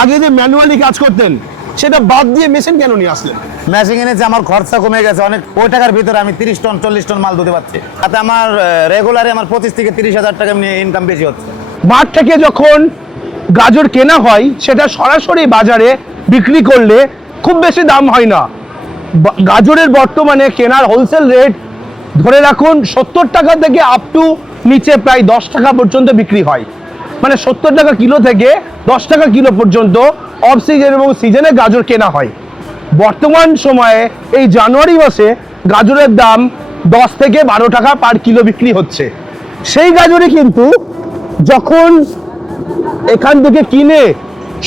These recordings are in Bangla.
আগে যে ম্যানুয়ালি কাজ করতেন সেটা বাদ দিয়ে মেশিন কেন নিয়ে আসলেন? মেশিন এনেছে, আমার খরচা কমে গেছে অনেক। ওই টাকার ভিতরে আমি 30 টন 40 টন মাল ধুতে পারছি। তাতে আমার রেগুলারে আমার 25 থেকে 30,000 টাকা ইনকাম বেশি হচ্ছে। মাঠ থেকে যখন গাজর কেনা হয় সেটা সরাসরি বাজারে বিক্রি করলে খুব বেশি দাম হয় না। গাজরের বর্তমানে কেনার হোলসেল রেট ধরে রাখুন 70 টাকা থেকে আপ টু নিচে প্রায় 10 টাকা পর্যন্ত বিক্রি হয়। মানে 70 টাকা কিলো থেকে 10 টাকা কিলো পর্যন্ত অফ সিজন এবং সিজনে গাজর কেনা হয়। বর্তমান সময়ে এই জানুয়ারি মাসে গাজরের দাম 10 থেকে 12 টাকা পার কিলো বিক্রি হচ্ছে। সেই গাজরে কিন্তু যখন এখান থেকে কিনে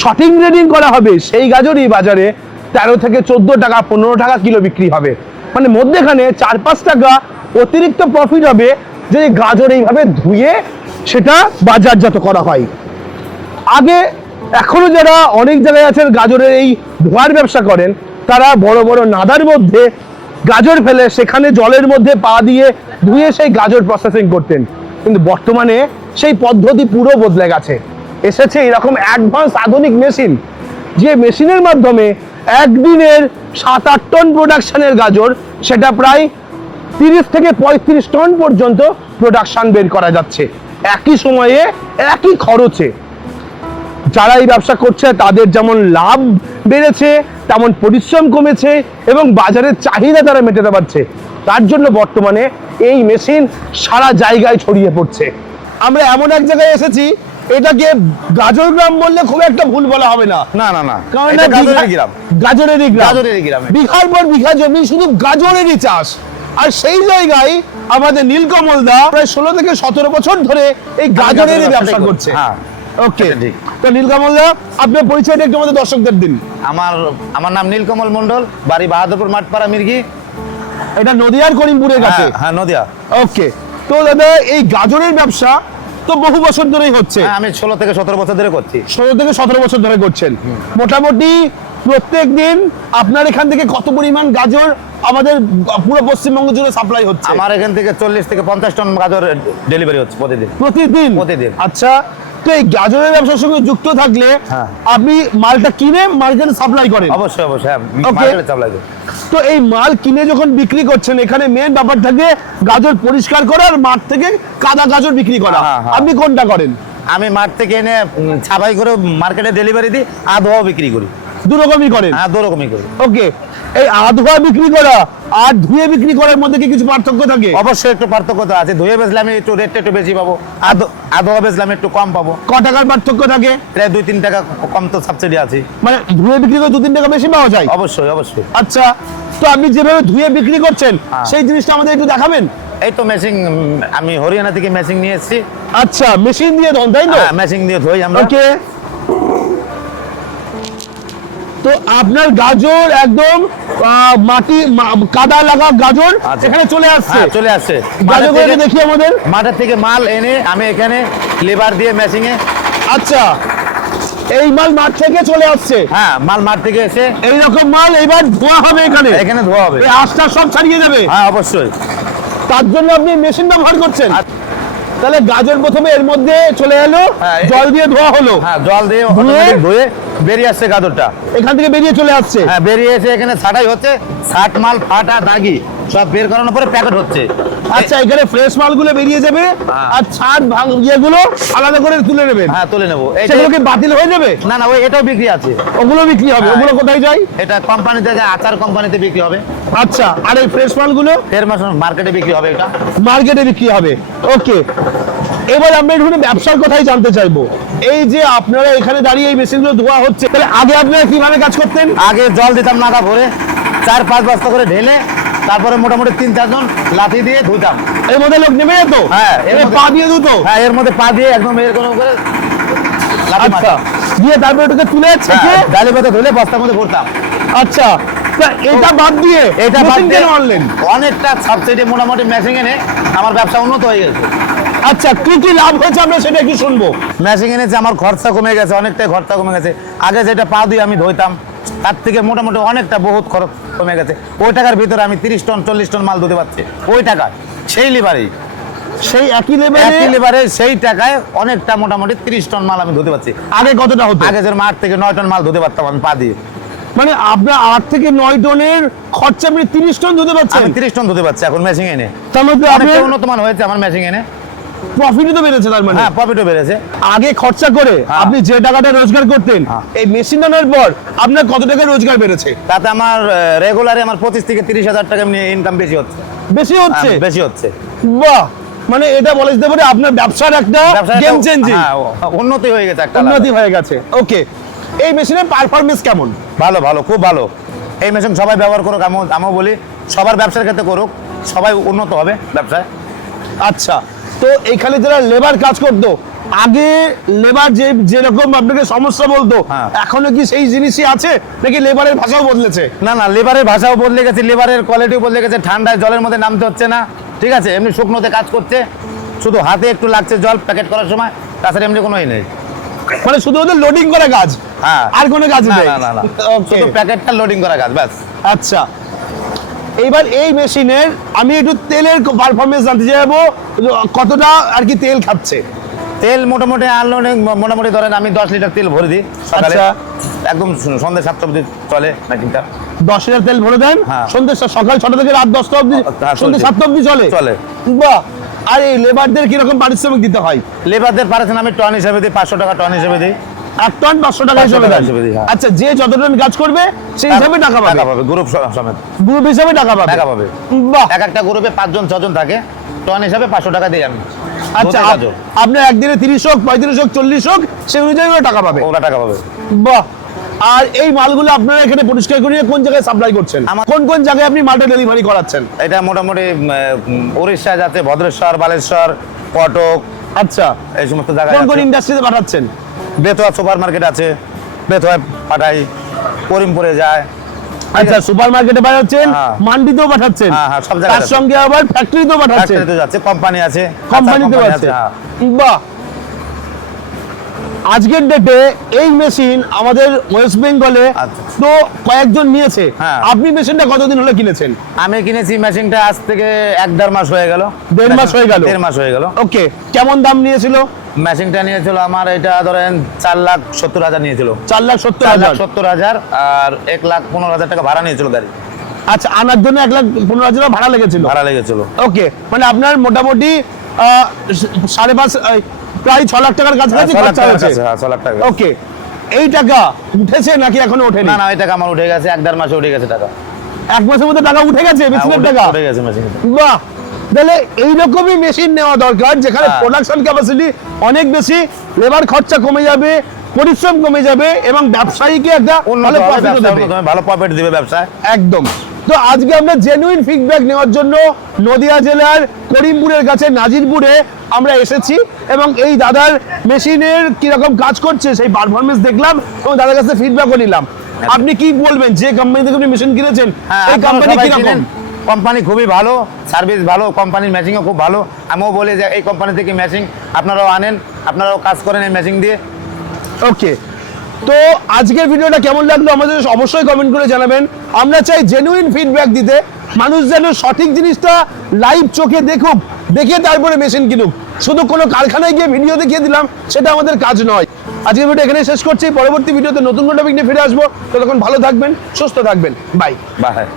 শর্টিং গ্রেডিং করা হবে সেই গাজরই বাজারে 13 থেকে 14 টাকা 15 টাকা কিলো বিক্রি হবে। মানে মধ্যেখানে 4-5 টাকা অতিরিক্ত প্রফিট হবে যদি গাজর এইভাবে ধুয়ে সেটা বাজারজাত করা হয়। আগে এখনো যারা অনেক জায়গায় আছেন গাজরের এই ধোয়ার ব্যবসা করেন, তারা বড় বড় নাদার মধ্যে গাজর ফেলে সেখানে জলের মধ্যে পা দিয়ে ধুয়ে সেই গাজর প্রসেসিং করতেন। কিন্তু বর্তমানে সেই পদ্ধতি পুরো বদলে গেছে। এসেছে এরকম অ্যাডভান্স আধুনিক মেশিন, যে মেশিনের মাধ্যমে একদিনের 7-8 টন প্রোডাকশনের গাজর সেটা প্রায় 30 থেকে 35 টন পর্যন্ত প্রোডাকশন বের করা যাচ্ছে একই সময়ে একই খরচে। যারা এই ব্যবসা করছে তাদের যেমন লাভ বেড়েছে তেমন পরিশ্রম কমেছে এবং বাজারের চাহিদা তারা মেটাতে পারছে। তার জন্য বর্তমানে এই মেশিন সারা জায়গায় ছড়িয়ে পড়ছে। আমরা এমন এক জায়গায় এসেছি, এটাকে গাজর গ্রাম বললে খুব একটা ভুল বলা হবে না। না না না, কারণ এটা গাজরের গ্রাম। গাজরেরই গ্রাম, গাজরেরই গ্রাম। বিঘার পর বিঘা জমি শুধু গাজরেরই চাষ। আর সেই জায়গায় আমাদের নীলকমল দা প্রায় 16 থেকে 17 বছর ধরে এই গাজরেরই ব্যবসা করছে। হ্যাঁ, ওকে, ঠিক। তো নীলকমল দা আপনার পরিচয়টা একটু আমাদের দর্শকদের দিন। আমার নাম নীলকমল মন্ডল, বাড়ি বাহাদুরপুর মাঠপাড়া মির্গি। এটা নদিয়ার করিমপুরের কাছে। হ্যাঁ, নদিয়া। ওকে, তো দাদা এই গাজরের ব্যবসা তো বহু বছর ধরেই হচ্ছে। আমি 16 থেকে 17 বছর ধরে করছি। 16 থেকে 17 বছর ধরে করছেন। মোটামুটি প্রত্যেক দিন আপনার এখান থেকে কত পরিমাণ গাজর আমাদের পুরো পশ্চিমবঙ্গ জুড়ে সাপ্লাই হচ্ছে? আমার এখান থেকে 40 থেকে 50 টন গাজর ডেলিভারি হচ্ছে প্রতিদিন। প্রতিদিন? আচ্ছা, তো এই গাজরের ব্যবসার সঙ্গে যুক্ত থাকলে হ্যাঁ, আপনি মালটা কিনে মার্কেটে সাপ্লাই করেন? অবশ্যই অবশ্যই, মার্কেটে সাপ্লাই করি। তো এই মাল কিনে যখন বিক্রি করছেন, এখানে মেন ব্যাপার থাকে গাজর পরিষ্কার করা আর মাঠ থেকে কাদা গাজর বিক্রি করা। আপনি কোনটা করেন? আমি মাঠ থেকে এনে ছাপাই করে মার্কেটে ডেলিভারি দিই, আধোয়াও বিক্রি করি। দু রকমই করেন? হ্যাঁ, দু রকমই করি। ওকে, এই আধোয়া বিক্রি করা আর ধুয়ে বিক্রি করার মধ্যে কি কিছু পার্থক্য থাকে? অবশ্যই একটু পার্থক্য তো আছে। ধুয়ে বেচলে আমি একটু রেটটা একটু বেশি পাবো, আধোয়া বেচলে আমি একটু কম পাবো। ক টাকার পার্থক্য থাকে? প্রায় 2-3 টাকা কম তো সাবসিডি আছে। মানে ধুয়ে বিক্রি করে 2-3 টাকা বেশি পাওয়া যায়? অবশ্যই অবশ্যই। আচ্ছা, তো আপনি যেভাবে ধুয়ে বিক্রি করছেন সেই জিনিসটা আমাদের একটু দেখাবেন? এই তো মেশিন, আমি হরিয়ানা থেকে মেশিন নিয়ে এসেছি। আচ্ছা, মেশিন দিয়ে ধোন তাই তো? হ্যাঁ, মেশিন দিয়ে ধুই আমরা। ওকে, তো আপনার গাজর একদম মাটি কাদা লাগা গাজর এখানে চলে আসছে? চলে আসছে। গাজরগুলো দেখি আমাদের। মাঠের থেকে মাল এনে আমি এখানে লেবার দিয়ে মেশিনে। আচ্ছা, এই মাল মাঠ থেকে চলে আসছে? হ্যাঁ, মাল মাঠ থেকে এসে এইরকম মাল এবার ধোয়া হবে এখানে? এখানে ধোয়া হবে, এই আঁশটা সব ছাড়িয়ে যাবে? হ্যাঁ অবশ্যই। তার জন্য আপনি মেশিন ব্যবহার করছেন? তাহলে গাজর প্রথমে এর মধ্যে চলে এলো, জল দিয়ে ধোয়া হলো। হ্যাঁ, জল দিয়ে ধুয়ে বেরিয়ে আসছে গাজরটা, এখান থেকে বেরিয়ে চলে আসছে। হ্যাঁ, বেরিয়ে এসে এখানে ছাটাই হচ্ছে। ছাট মাল, ফাটা, দাগি সব বের করানোর পরে প্যাকেট হচ্ছে। আচ্ছা, এখানে ফ্রেশ মালগুলো বেরিয়ে যাবে আর ছাড় ইয়েগুলো আলাদা করে তুলে নেবেন? হ্যাঁ, তুলে নেবো। সেগুলো কি বাতিল হয়ে যাবে? না না, ওই এটাও বিক্রি আছে। ওগুলো বিক্রি হবে? ওগুলো কোথায় যায়? এটা কোম্পানিতে যায়, আচার কোম্পানিতে বিক্রি হবে। আচ্ছা, আর এই ফ্রেশ মালগুলো? ফের মাস মার্কেটে বিক্রি হবে। এটা মার্কেটে বিক্রি হবে। ওকে, এবার আমরা একটু ব্যবসার কথাই জানতে চাইবো। এই যে আপনারা এখানে দাঁড়িয়ে এই মেশিনগুলো ধোয়া হচ্ছে, তাহলে আগে আপনারা কিভাবে কাজ করতেন? আগে জল দিতাম নাগা ভরে, 4-5 বস্তা করে ঢেলে, তারপরে মোটামুটি 3-4 জন লাঠি দিয়ে ধুইতাম। এর মধ্যে লোক নেমে যেত? হ্যাঁ, পা দিয়ে ধুতো? হ্যাঁ, এর মধ্যে পা দিয়ে একদম এরকম করে আচ্ছা, দিয়ে তারপরে এটাকে তুলে ছেঁকে ডালি পাতা ধুলে বস্তার মধ্যে ভরতাম। আচ্ছা, এটা বাদ দিয়ে এটা বাদ দিয়ে আনলেন? অনেকটা সাবসিডি মোটামুটি মেশিন এনে আমার ব্যবসা উন্নত হয়ে গেছে। আচ্ছা, কি কি লাভ হয়েছে আমরা সেটা কি শুনবো? মেশিন এনেছে, আমার খরচা কমে গেছে, অনেকটাই খরচা কমে গেছে। আগে যেটা পা দিয়ে আমি ধুইতাম তার থেকে মোটামুটি অনেকটা বহুত খরচ কমে গেছে। ওই টাকার ভিতরে আমি 30 টন 40 টন মাল ধুতে পারছি, ওই টাকা সেই লিভারেই। সেই একই একই লেবারে সেই টাকায় অনেকটা মোটামুটি 30 টন মাল আমি ধুতে পারছি। আগে কতটা হতো? আগে যেরকম 8 থেকে 9 টন মাল ধুতে পারতাম আমি পা দিয়ে। মানে আপনার 8 থেকে 9 টনের খরচা আপনি 30 টন ধুতে পারছেন? আমি 30 টন ধুতে পারছি এখন মেশিন এনে। তার মধ্যে অনেকটা আপনার উন্নত মান হয়েছে আমার মেশিন এনে। প্রফিটও তো বেড়েছে তার মানে? হ্যাঁ, প্রফিটও বেড়েছে। আগে খরচা করে হ্যাঁ। আপনি যে টাকাটা রোজগার করতেন, হ্যাঁ। এই মেশিন আনার পর আপনার কত টাকা রোজগার বেড়েছে? তাতে আমার রেগুলারে আমার 25 থেকে 30,000 টাকা ইনকাম বেশি হচ্ছে। বেশি হচ্ছে? বেশি হচ্ছে। বাহ, মানে এটা বলা যেতে পারে আপনার ব্যবসার একটা ব্যবসায় গেম একটা- চেঞ্জিং, হ্যাঁ, উন্নতি হয়ে গেছে একটা। উন্নতি হয়ে গেছে। ওকে, এই মেশিনের পারফরমেন্স কেমন? ভালো ভালো, খুব ভালো। এই মেশিন সবাই ব্যবহার করুক, আমিও বলি সবার ব্যবসার ক্ষেত্রে করুক, সবাই উন্নত হবে ব্যবসায়। আচ্ছা, তো এইখানে যারা লেবার কাজ করতো, আগে লেবার যেরকম আপনাকে সমস্যা বলতো, হ্যাঁ। এখনো কি সেই জিনিসই আছে নাকি লেবারের ভাষাও বদলেছে? না না, লেবারের ভাষাও বদলে গেছে, লেবারের কোয়ালিটিও বদলে গেছে। ঠান্ডায় জলের মধ্যে নামতে হচ্ছে না, ঠিক আছে, এমনি শুকনোতে কাজ করছে, শুধু হাতে একটু লাগছে জল প্যাকেট করার সময়, তাছাড়া এমনি কোনো নেই। মানে শুধু ওদের লোডিং করা কাজ, হ্যাঁ, আর কোনো কাজ না নেই? না না না, ওকে, শুধু প্যাকেটটা লোডিং করা কাজ, ব্যাস। আচ্ছা, এইবার এই মেশিনের আমি একটু তেলের পারফরমেন্স জানতে চাইবো, কতটা আর কি তেল খাচ্ছে? তেল মোটামুটি আনলোডিং মোটামুটি ধরেন আমি 10 লিটার তেল ভরে দিই সকালে, আচ্ছা। একদম সন্ধ্যে 7টা অবধি চলে মেশিনটা। 10 লিটার তেল ভরে দেন, হ্যাঁ। সন্ধ্যে সকাল 6টা থেকে রাত 10টা অবধি, হ্যাঁ, সন্ধ্যে 7টা অবধি চলে? চলে। বাহ, আর এই লেবারদের কিরকম পারিশ্রমিক দিতে হয়? লেবারদের পারেছেন আমি টন হিসেবে দিই, 500 টাকা টন হিসেবে দিই। 1 টন 500 টাকা 500 হিসেবে টাকা দেন? হিসেবে দিই, হ্যাঁ। আচ্ছা, যে যত টন কাজ করবে সেই হিসাবে টাকা পাবে? গ্রুপ সমেত গ্রুপ হিসাবে টাকা পাবে? টাকা পাবে। বাহ, এক একটা গ্রুপে 5 জন 6 জন থাকে, টন হিসাবে 500 টাকা দিই আমি। আচ্ছা, দুটো কাজও। আপনার একদিনে 30 হোক, 35 হোক, 40 হোক, সেই অনুযায়ী ওরা টাকা পাবে? ওরা টাকা পাবে। বাহ, আর এই মালগুলো আপনারা এখানে পরিষ্কার করে কোন জায়গায় সাপ্লাই করছেন? কোন কোন জায়গায় আপনি মালটা ডেলিভারি করাচ্ছেন? এটা মোটামুটি উড়িষ্যা যাচ্ছে, ভদ্রেশ্বর, বালেশ্বর, কটক, আচ্ছা, এই সমস্ত জায়গায় কোন কোন আছে। ইন্ডাস্ট্রিতে পাঠাচ্ছেন? বেতোয়া সুপার মার্কেট আছে, বেতোয়া পাঠাই, করিমপুরে যায়। আচ্ছা, সুপার মার্কেটে পাঠাচ্ছেন, হ্যাঁ। মান্ডিতেও পাঠাচ্ছেন, হ্যাঁ, হ্যাঁ, সব জায়গায় তার যাচ্ছে। সঙ্গে আবার ফ্যাক্টরিতেও পাঠাচ্ছেন? ফ্যাক্টরিতে যাচ্ছে, কোম্পানি আছে, কোম্পানিতেও কোম্পানি আছে? হ্যাঁ। বাহ, আজকের ডেটে এই মেশিন আমাদের ওয়েস্ট বেঙ্গলে আচ্ছা। তো কয়েকজন নিয়েছে, হ্যাঁ। আপনি মেশিনটা কতদিন হলো কিনেছেন? আমি কিনেছি মেশিনটা আজ থেকে 1-1.5 মাস হয়ে গেল। 1.5 মাস হয়ে গেল? 1.5 মাস হয়ে গেল। ওকে, কেমন দাম নিয়েছিল? মেশিনটা নিয়েছিল আমার, এটা ধরেন 4,70,000 নিয়েছিল। 4,70,000? 4,70,000 আর 1,15,000 টাকা ভাড়া নিয়েছিল গাড়ি। আচ্ছা, আনার জন্য 1,15,000 ভাড়া লেগেছিল? ভাড়া লেগেছিল। ওকে, মানে আপনার মোটামুটি 5.5 প্রায় 6 লাখ টাকার কাছাকাছি 6 লাখ খরচা টাকার হয়েছে? কাছে, হ্যাঁ, 6 লাখ টাকা। ওকে, এই টাকা উঠেছে নাকি এখনো ওঠেনি? না না, এই টাকা আমার উঠে গেছে, 1-1.5 মাসে উঠে গেছে টাকা। 1 মাসের মধ্যে টাকা উঠে গেছে মেশিনের টাকা? উঠে গেছে মেশিনের। বাহ, তাহলে এইরকমই মেশিন নেওয়া দরকার যেখানে হ্যাঁ। প্রোডাকশন ক্যাপাসিটি অনেক বেশি, লেবার খরচা কমে যাবে, পরিশ্রম কমে যাবে এবং ব্যবসায়ীকে একটা উন্নত ভালো হবে, profit ও ব্যবসা দেবে। উন্নত হবে, ভালো প্রফিট দিবে ব্যবসায়। একদম। তো আজকে আমরা জেনুইন ফিডব্যাক নেওয়ার জন্য নদিয়া জেলার করিমপুরের কাছে নাজিরপুরে আমরা এসেছি এবং এই দাদার মেশিনের কিরকম কাজ করছে সেই পারফরমেন্স দেখলাম এবং দাদার কাছে ফিডব্যাকও নিলাম। আপনি কি বলবেন, যে কোম্পানি থেকে আপনি মেশিন কিনেছেন হ্যাঁ, এই আপনারা কোম্পানি সবাই কিরকম? চিনেন, কোম্পানি খুবই ভালো, সার্ভিস ভালো, কোম্পানির মেশিনও খুব ভালো। আমিও বলি যে এই কোম্পানি থেকে মেশিন আপনারাও আনেন, আপনারাও কাজ করেন এই মেশিন দিয়ে। ওকে, তো আজকের ভিডিওটা কেমন লাগলো আমাদের অবশ্যই কমেন্ট করে জানাবেন। আমরা চাই জেনুইন ফিডব্যাক দিতে, মানুষ যেন সঠিক জিনিসটা লাইভ চোখে দেখুক, দেখে তারপরে মেশিন কিনুক। শুধু কোনো কারখানায় গিয়ে ভিডিও দেখিয়ে দিলাম সেটা আমাদের কাজ নয়। আজকের ভিডিও এখানে শেষ করছি, পরবর্তী ভিডিওতে নতুন কোনো টপিক নিয়ে ফিরে আসবো। ততক্ষণ ভালো থাকবেন, সুস্থ থাকবেন, বাই। বাই।